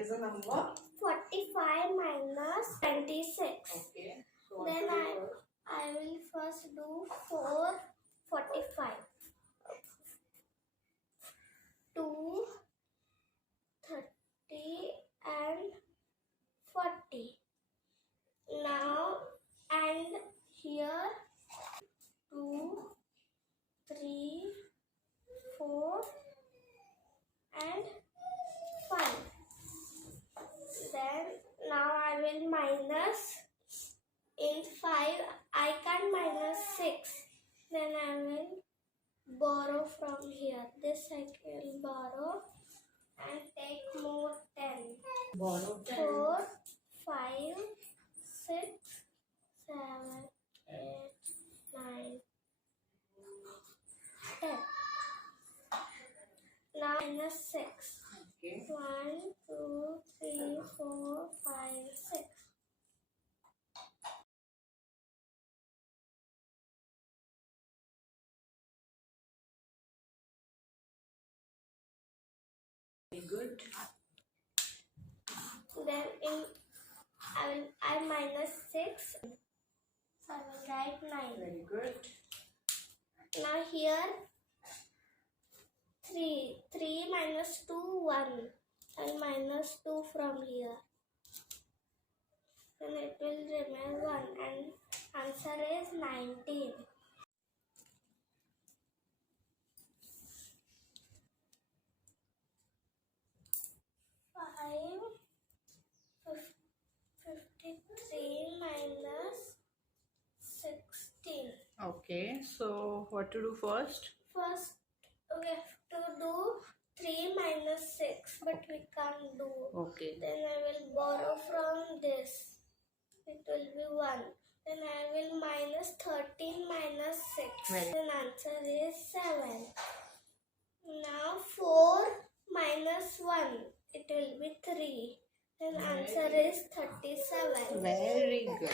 is the number? 45 minus 26. Okay. So Then I will first do 45. 2, 30 and 40. Now and here 2, 3, 4 and 5. Then now I will minus. In 5 I can minus 6. Then I will borrow from here. This I will borrow and take more 10. Borrow 10. 4, 5, 6, 7, 8, 9, 10. Now minus 6. Okay. 1, 2, 3, 4, 5, 6. Very good. Then I minus 6. So I will write 9. Very good. Now here 3. 3 minus 2, 1. And minus 2 from here. Then it will remain 1 and answer is 19. 53 minus 16. Okay. So what to do first? First, we have to do 3 minus 6, but we can't do. Okay. Then I will borrow from this. It will be 1. Then I will minus 13 minus 6. Right. Then answer is 7. Now 4 minus 1. It will be 3. Then answer is 37. Very good.